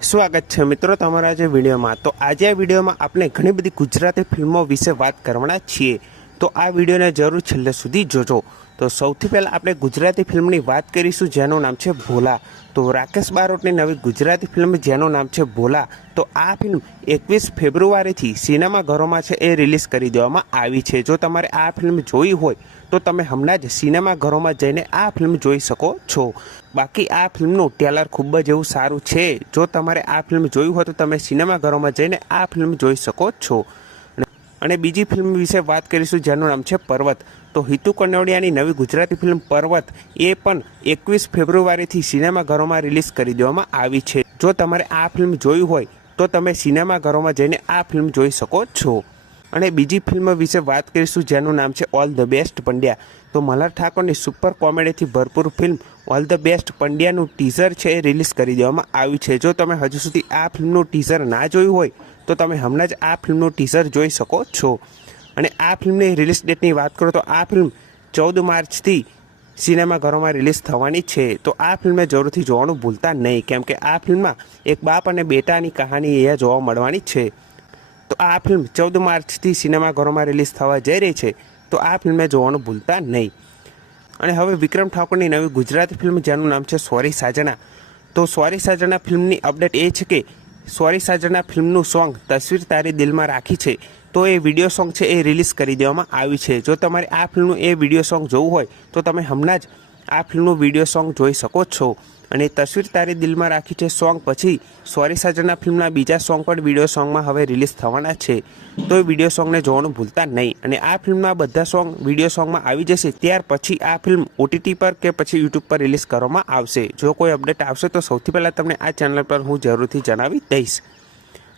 સ્વાગત છે મિત્રો તમારા જે વિડીયોમાં। તો આજે આ વિડીયોમાં આપણે ઘણી બધી ગુજરાતી ફિલ્મો વિશે વાત કરવાના છીએ, તો આ વિડીયોને જરૂર છેલ્લે સુધી જોજો। તો સૌથી પહેલાં આપણે ગુજરાતી ફિલ્મની વાત કરીશું જેનું નામ છે ભોલા। તો રાકેશ બારોટની નવી ગુજરાતી ફિલ્મ જેનું નામ છે ભોલા, તો આ ફિલ્મ 21 ફેબ્રુઆરીથી સિનેમાઘરોમાં છે એ રિલીઝ કરી દેવામાં આવી છે। જો તમારે આ ફિલ્મ જોઈ હોય તો તમે હમણાં જ સિનેમાઘરોમાં જઈને આ ફિલ્મ જોઈ શકો છો। બાકી આ ફિલ્મનું ટ્રેલર ખૂબ જ એવું સારું છે। જો તમારે આ ફિલ્મ જોઈ હોય તો તમે સિનેમાઘરોમાં જઈને આ ફિલ્મ જોઈ શકો છો। અને બીજી ફિલ્મ વિશે વાત કરીશું જેનું નામ છે પર્વત। તો હિતુ કનોડિયાની નવી ગુજરાતી ફિલ્મ પર્વત એ પણ 21 ફેબ્રુઆરીથી સિનેમાઘરોમાં રિલીઝ કરી દેવામાં આવી છે। જો તમારે આ ફિલ્મ જોઈ હોય તો તમે સિનેમાઘરોમાં જઈને આ ફિલ્મ જોઈ શકો છો। અને બીજી ફિલ્મ વિશે વાત કરીશું જેનું નામ છે ઓલ ધ બેસ્ટ પંડ્યા। તો મલ્હાર ઠાકોરની સુપર કોમેડીથી ભરપૂર ફિલ્મ ઓલ ધ બેસ્ટ પંડ્યાનું ટીઝર છે એ રિલીઝ કરી દેવામાં આવ્યું છે। જો તમે હજુ સુધી આ ફિલ્મનું ટીઝર ના જોયું હોય તો તમે હમણાં જ આ ફિલ્મનું ટીઝર જોઈ શકો છો। અને આ ફિલ્મની રિલીઝ ડેટની વાત કરો તો આ ફિલ્મ 14 માર્ચથી સિનેમાઘરોમાં રિલીઝ થવાની છે। તો આ ફિલ્મને જરૂરથી જોવાનું ભૂલતા નહીં, કેમ કે આ ફિલ્મમાં એક બાપ અને બેટાની કહાની અહીંયા જોવા મળવાની છે। તો આ ફિલ્મ 14 માર્ચથી સિનેમાઘરોમાં રિલીઝ થવા જઈ રહી છે, તો આ ફિલ્મને જોવાનું ભૂલતા નહીં। અને હવે વિક્રમ ઠાકોરની નવી ગુજરાતી ફિલ્મ જેનું નામ છે સોરી સાજણા। તો સોરી સાજણા ફિલ્મની અપડેટ એ છે કે સોરી સાજણા ફિલ્મનું સોંગ તસવીર તારી દિલમાં રાખી છે, તો એ વિડીયો સોંગ છે એ રિલીઝ કરી દેવામાં આવ્યું છે। જો તમારે આ ફિલ્મનું એ વિડીયો સોંગ જોવું હોય તો તમે હમણાં જ આ ફિલ્મનું વિડીયો સોંગ જોઈ શકો છો। અને તસવીર તારી દિલમાં રાખી છે સોંગ પછી સોરી સાજણા ફિલ્મના બીજા સોંગ પણ વિડીયો સોંગમાં હવે રિલીઝ થવાના છે, તો એ વિડીયો સોંગને જોવાનું ભૂલતા નહીં। અને આ ફિલ્મના બધા સોંગ વિડીયો સોંગમાં આવી જશે ત્યાર પછી આ ફિલ્મ OTT પર કે પછી યુટ્યુબ પર રિલીઝ કરવામાં આવશે। જો કોઈ અપડેટ આવશે તો સૌથી પહેલાં તમને આ ચેનલ પર હું જરૂરથી જણાવી દઈશ।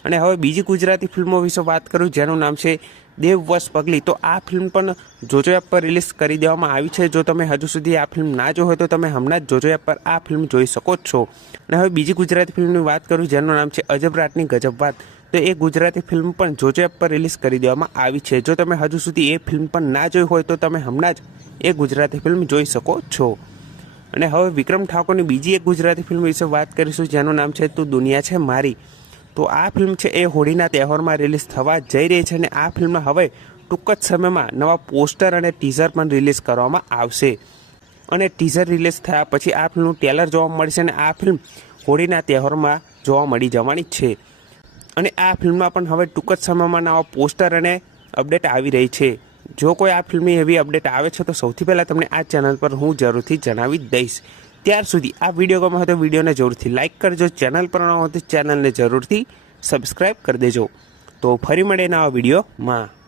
અને હવે બીજી ગુજરાતી ફિલ્મો વિશે વાત કરું જેનું નામ છે દેવવશ પગલી। તો આ ફિલ્મ પણ જોજો એપ પર રિલીઝ કરી દેવામાં આવી છે। જો તમે હજુ સુધી આ ફિલ્મ ના જોઈ હોય તો તમે હમણાં જ જોજો એપ પર આ ફિલ્મ જોઈ શકો છો। અને હવે બીજી ગુજરાતી ફિલ્મની વાત કરું જેનું નામ છે અજબ રાતની ગજબ વાત। તો એ ગુજરાતી ફિલ્મ પણ જોજો એપ પર રિલીઝ કરી દેવામાં આવી છે। જો તમે હજુ સુધી એ ફિલ્મ પણ ના જોઈ હોય તો તમે હમણાં જ એ ગુજરાતી ફિલ્મ જોઈ શકો છો। અને હવે વિક્રમ ઠાકોરની બીજી એક ગુજરાતી ફિલ્મ વિશે વાત કરીશું જેનું નામ છે તું દુનિયા છે મારી। તો આ ફિલ્મ છે એ હોળીના તહેવારમાં રિલીઝ થવા જઈ રહી છે, અને આ ફિલ્મમાં હવે ટૂંક જ સમયમાં નવા પોસ્ટર અને ટીઝર પણ રિલીઝ કરવામાં આવશે। અને ટીઝર રિલીઝ થયા પછી આ ફિલ્મનું ટ્રેલર જોવા મળશે, અને આ ફિલ્મ હોળીના તહેવારમાં જોવા મળી જવાની છે। અને આ ફિલ્મમાં પણ હવે ટૂંક જ સમયમાં નવા પોસ્ટર અને અપડેટ આવી રહી છે। જો કોઈ આ ફિલ્મની એવી અપડેટ આવે છે તો સૌથી પહેલાં તમને આ ચેનલ પર હું જરૂરથી જણાવી દઈશ। ત્યાર સુધી આ વિડીયો ગમે હોય તો વિડીયોને જરૂરથી લાઇક કરજો, ચેનલ પર ન હોય તો ચેનલને જરૂરથી સબસ્ક્રાઈબ કરી દેજો। તો ફરી મળે નવા વિડીયોમાં।